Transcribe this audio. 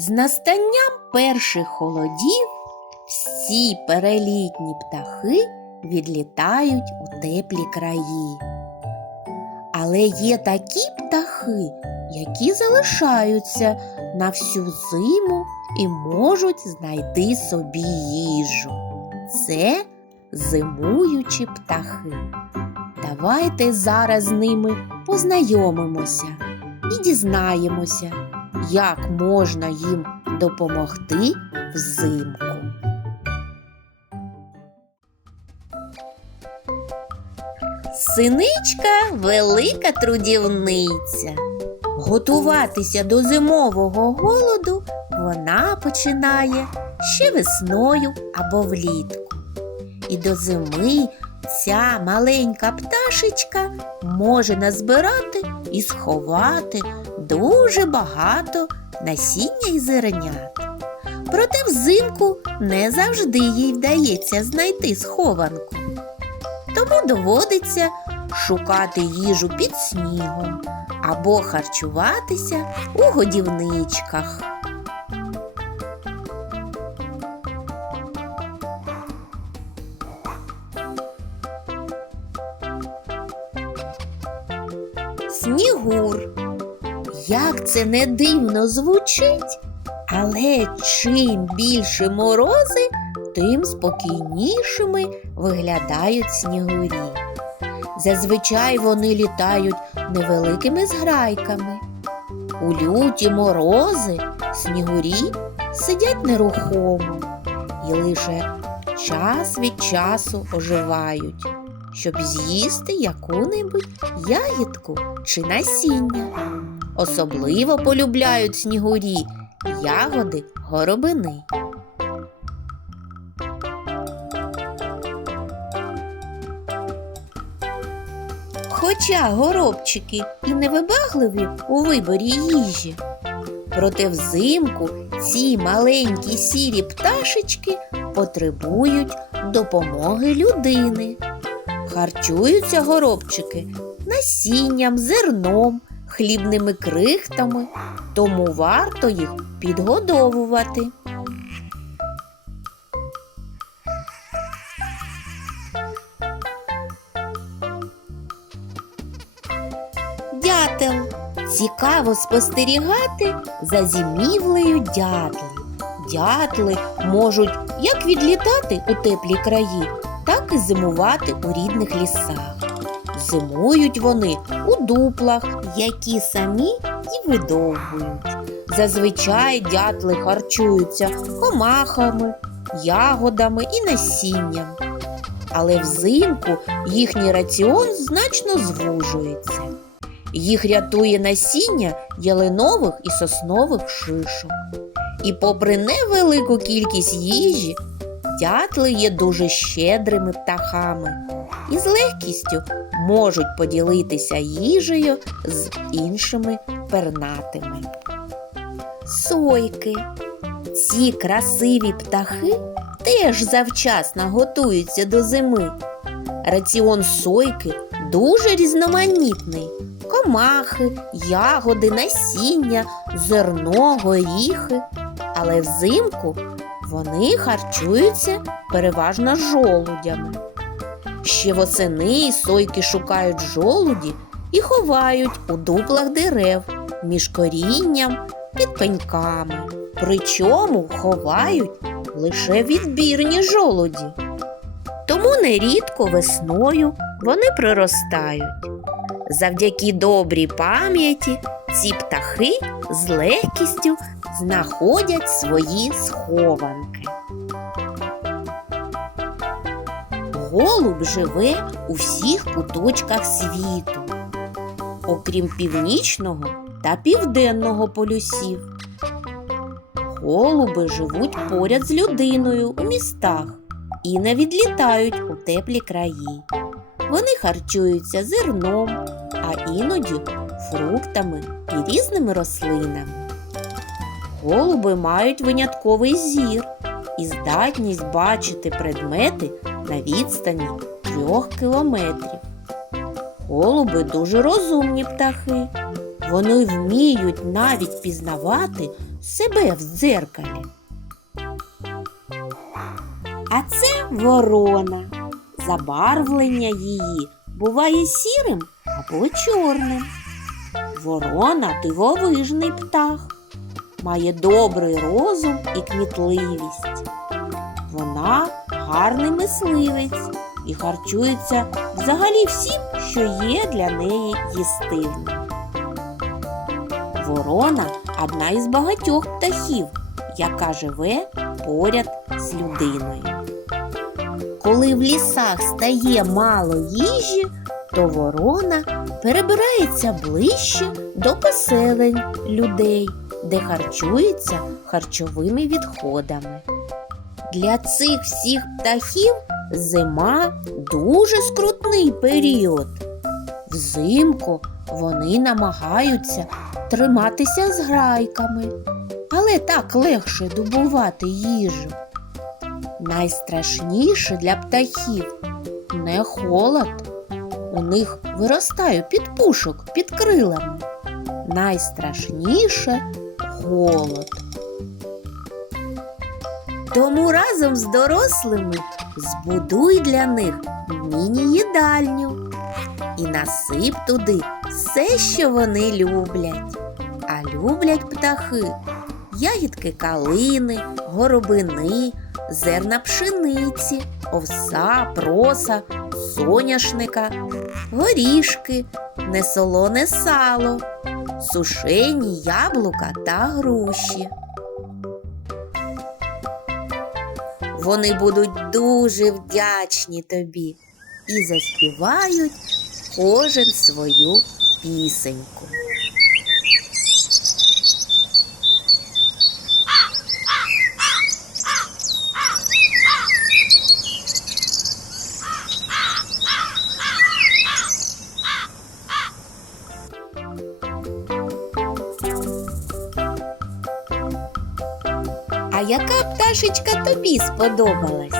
З настанням перших холодів всі перелітні птахи відлітають у теплі краї. Але є такі птахи, які залишаються на всю зиму і можуть знайти собі їжу. Це зимуючі птахи. Давайте зараз з ними познайомимося і дізнаємося, як можна їм допомогти взимку. Синичка велика трудівниця. Готуватися до зимового голоду вона починає ще весною або влітку. І до зими ця маленька пташечка може назбирати і сховати дуже багато насіння і зернят. Проте взимку не завжди їй вдається знайти схованку. Тому доводиться шукати їжу під снігом або харчуватися у годівничках. Снігур. Як це не дивно звучить, але чим більше морози, тим спокійнішими виглядають снігурі. Зазвичай вони літають невеликими зграйками. У люті морози снігурі сидять нерухомо і лише час від часу оживають, щоб з'їсти яку-небудь ягідку чи насіння. Особливо полюбляють снігурі ягоди горобини. Хоча горобчики і невибагливі у виборі їжі, проте взимку ці маленькі сірі пташечки потребують допомоги людини. Харчуються горобчики насінням, зерном, хлібними крихтами, тому варто їх підгодовувати. Дятел. Цікаво спостерігати за зімівлею дятли. Дятли можуть як відлітати у теплі краї, так і зимувати у рідних лісах. Зимують вони у дуплах, які самі і видовгують. Зазвичай дятли харчуються комахами, ягодами і насінням. Але взимку їхній раціон значно звужується. Їх рятує насіння ялинових і соснових шишок. І попри невелику кількість їжі, дятли є дуже щедрими птахами і з легкістю можуть поділитися їжею з іншими пернатими. Сойки. Ці красиві птахи теж завчасно готуються до зими. Раціон сойки дуже різноманітний. Комахи, ягоди, насіння, зерно, горіхи. Але взимку вони харчуються переважно жолудями. Ще восени сойки шукають жолуді і ховають у дуплах дерев між корінням під пеньками. Причому ховають лише відбірні жолуді. Тому нерідко весною вони проростають. Завдяки добрій пам'яті ці птахи з легкістю знаходять свої схованки. Голуб живе у всіх куточках світу, окрім північного та південного полюсів. Голуби живуть поряд з людиною у містах і не відлітають у теплі краї. Вони харчуються зерном, а іноді фруктами і різними рослинами. Голуби мають винятковий зір і здатність бачити предмети на відстані трьох кілометрів. Голуби дуже розумні птахи. Вони вміють навіть пізнавати себе в дзеркалі? А це ворона. Забарвлення її буває сірим або чорним. Ворона дивовижний птах, має добрий розум і кмітливість. Вона гарний мисливець і харчується взагалі всім, що є для неї їстивним. Ворона одна із багатьох птахів, яка живе поряд з людиною. Коли в лісах стає мало їжі, то ворона перебирається ближче до поселень людей, де харчується харчовими відходами. Для цих всіх птахів зима дуже скрутний період. Взимку вони намагаються триматися з грайками, але так легше добувати їжу. Найстрашніше для птахів не холод. У них виростає під пушок під крилами. Найстрашніше голод. Тому разом з дорослими збудуй для них міні-їдальню і насип туди все, що вони люблять. А люблять птахи ягідки калини, горобини, зерна пшениці, овса, проса, соняшника, горішки, несолоне сало, сушені яблука та груші. Вони будуть дуже вдячні тобі і заспівають кожен свою пісеньку. А яка пташечка тобі сподобалась?